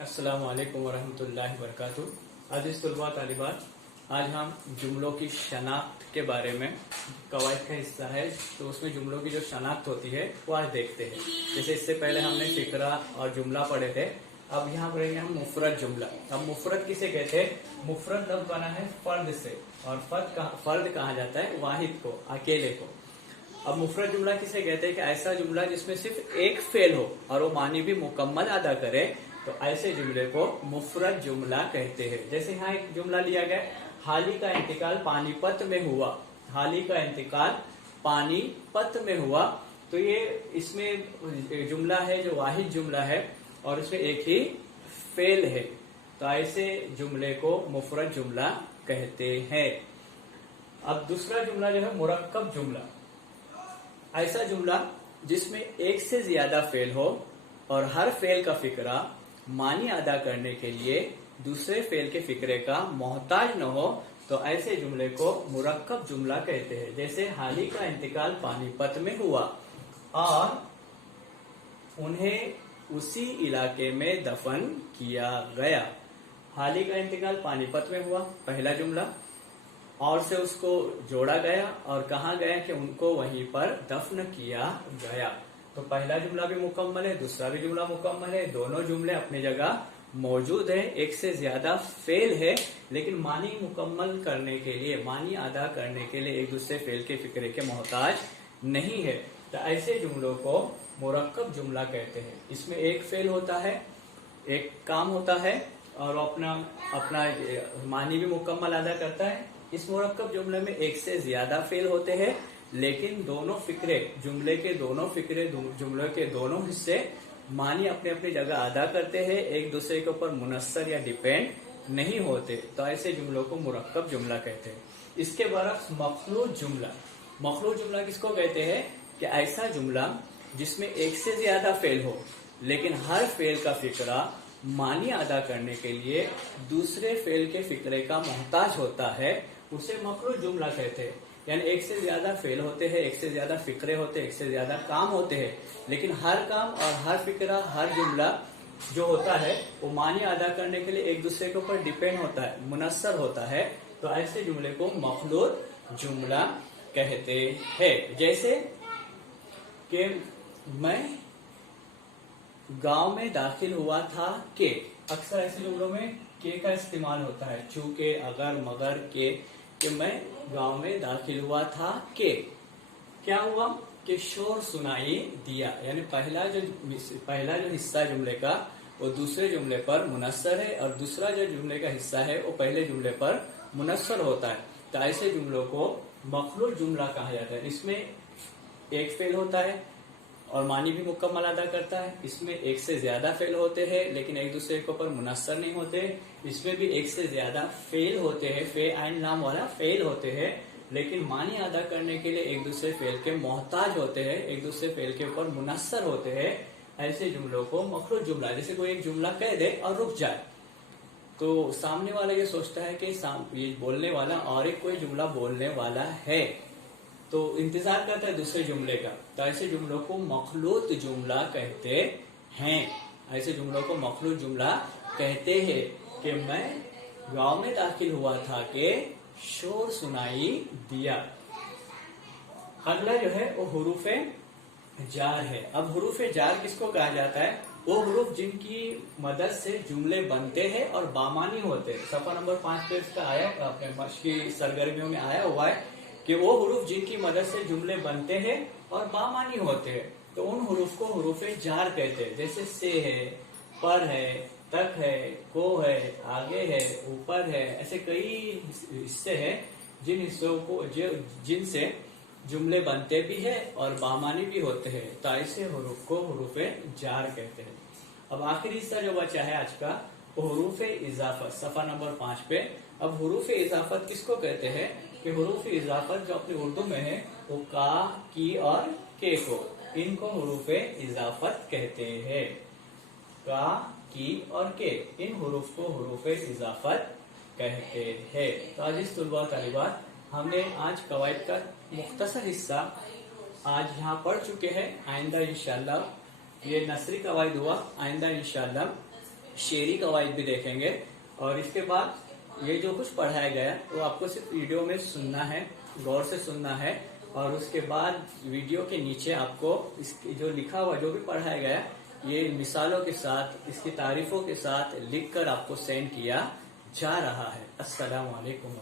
अस्सलाम वालेकुम वरहमतुल्लाहि वबरकातुहू। अज़ीज़ तुलबा तालिबात, आज हम जुमलों की शनाख्त के बारे में, कवायद का हिस्सा है तो उसमें जुमलों की जो शनाख्त होती है वो आज देखते हैं। जैसे इससे पहले हमने फिक्रा और जुमला पढ़े थे, अब यहाँ पढ़ेंगे हम मुफरद जुमला। अब मुफरद किसे कहते हैं? मुफरद लफ्ज़ बना है फर्द से, और फर्द कहा जाता है वाहिद को, अकेले को। अब मुफरद जुमला किसे कहते हैं? कि ऐसा जुमला जिसमें सिर्फ एक फेल हो और वो मानी भी मुकम्मल अदा करे, तो ऐसे जुमले को मुफरद जुमला कहते हैं। जैसे यहाँ एक जुमला लिया गया, हाली का इंतकाल पानीपत में हुआ। हाली का इंतकाल पानीपत में हुआ, तो ये इसमें जुमला है जो वाहिद जुमला है और उसमें एक ही फेल है, तो ऐसे जुमले को मुफरद जुमला कहते हैं। अब दूसरा जुमला जो है मुरक्कब जुमला। ऐसा जुमला जिसमें एक से ज्यादा फेल हो और हर फेल का फिक्रा मानी अदा करने के लिए दूसरे फेल के फिक्रे का मोहताज न हो, तो ऐसे जुमले को मुरक्कब जुमला कहते हैं। जैसे हाली का इंतकाल पानीपत में हुआ और उन्हें उसी इलाके में दफन किया गया। हाली का इंतकाल पानीपत में हुआ, पहला जुमला, और से उसको जोड़ा गया और कहा गया कि उनको वहीं पर दफन किया गया। तो पहला जुमला भी मुकम्मल है, दूसरा भी जुमला मुकम्मल है, दोनों जुमले अपनी जगह मौजूद है। एक से ज्यादा फेल है, लेकिन मानी मुकम्मल करने के लिए, मानी अदा करने के लिए एक दूसरे फेल के फिक्रे के मोहताज नहीं है, तो ऐसे जुमलों को मुरक्कब जुमला कहते हैं। इसमें एक फेल होता है, एक काम होता है और अपना मानी भी मुकम्मल अदा करता है। इस मुरक्कब जुमले में एक से ज्यादा फेल होते हैं, लेकिन दोनों फिक्रे, जुमले के दोनों फिक्रे, जुमले के दोनों हिस्से मानी अपने अपनी जगह अदा करते हैं, एक दूसरे के ऊपर मुनस्सर या डिपेंड नहीं होते, तो ऐसे जुमलों को मुरक्कब जुमला कहते हैं। इसके बरक्स मखलूत जुमला। मखलूत जुमला किसको कहते हैं? कि ऐसा जुमला जिसमें एक से ज्यादा फेल हो, लेकिन हर फेल का फिक्रा मानी अदा करने के लिए दूसरे फेल के फिक्रे का मोहताज होता है, उसे मखलूत जुमला कहते हैं। यानी एक से ज्यादा फेल होते हैं, एक से ज्यादा फिक्रे होते हैं, एक से ज्यादा काम होते हैं, लेकिन हर काम और हर फिक्रा, हर जुमला जो होता है वो मानी अदा करने के लिए एक दूसरे के ऊपर डिपेंड होता है, मुनस्सर होता है, तो ऐसे जुमले को मखलूत जुमला कहते हैं। जैसे कि मैं गांव में दाखिल हुआ था के, अक्सर ऐसे जुमलों में के का इस्तेमाल होता है, चूंकि, अगर, मगर, के। कि मैं गांव में दाखिल हुआ था के क्या हुआ कि शोर सुनाई दिया। यानी पहला जो हिस्सा जुमले का वो दूसरे जुमले पर मुनस्सर है और दूसरा जो जुमले का हिस्सा है वो पहले जुमले पर मुनस्सर होता है, तो ऐसे जुमलों को मखलूत जुमला कहा जाता है। इसमें एक फेल होता है और मानी भी मुकम्मल अदा करता है। इसमें एक से ज्यादा फेल होते हैं, लेकिन एक दूसरे के ऊपर मुनस्सर नहीं होते। इसमें भी एक से ज्यादा फेल होते हैं, फे आइन नाम वाला फेल होते हैं, लेकिन मानी अदा करने के लिए एक दूसरे फेल के मोहताज होते हैं, एक दूसरे फेल के ऊपर मुनस्सर होते हैं। ऐसे जुमलों को मखलूत जुमला। जैसे कोई एक जुमला कह दे और रुक जाए, तो सामने वाला ये सोचता है कि ये बोलने वाला और एक कोई जुमला बोलने वाला है, तो इंतजार करता है दूसरे जुमले का, तो ऐसे जुमलों को मखलूत जुमला कहते हैं। ऐसे जुमलों को मखलूत जुमला कहते हैं। कि मैं गांव में दाखिल हुआ था कि शोर सुनाई दिया। अगला जो है वो हुरूफे जार है। अब हुरूफे जार किसको कहा जाता है? वो हुरूफ जिनकी मदद से जुमले बनते हैं और बामानी होते हैं। सफा नंबर 5 पे इसका आया, अपने मशकी सरगर्मियों में आया हुआ है कि वो हुरूफ जिनकी मदद से जुमले बनते हैं और बामानी होते हैं, तो उन हुरूफ को हुरूफे जार कहते हैं। जैसे से है, पर है, तक है, को है, आगे है, ऊपर है, ऐसे कई हिस्से हैं जिन हिस्सों को जिनसे जुमले बनते भी है और बामानी भी होते हैं, तो ऐसे हुरूफ को हुरूफे जार कहते हैं। अब आखिरी हिस्सा जो बचा है आज का, वो हुरूफे इजाफत, सफा नंबर 5 पे। अब हुरूफे इजाफत किसको कहते हैं? कि हुरूफ इजाफत जो अपनी उर्दू में है वो का, की और के को, इनको हुरूफ इजाफत कहते हैं। का, की और के, इन हुरूफ को हुरूफ इजाफत कहते हैं। तो अज़ीज़ तुलबा तालिबात, हमने आज कवायद का मुख्तसर हिस्सा आज यहाँ पढ़ चुके हैं। आइंदा इंशाअल्लाह ये नसरी कवायद हुआ, आइंदा इंशाअल्लाह शेरी कवायद भी देखेंगे। और इसके बाद ये जो कुछ पढ़ाया गया वो आपको सिर्फ वीडियो में सुनना है, गौर से सुनना है। और उसके बाद वीडियो के नीचे आपको इसकी जो लिखा हुआ जो भी पढ़ाया गया ये मिसालों के साथ, इसकी तारीफों के साथ लिखकर आपको सेंड किया जा रहा है। अस्सलामु अलैकुम।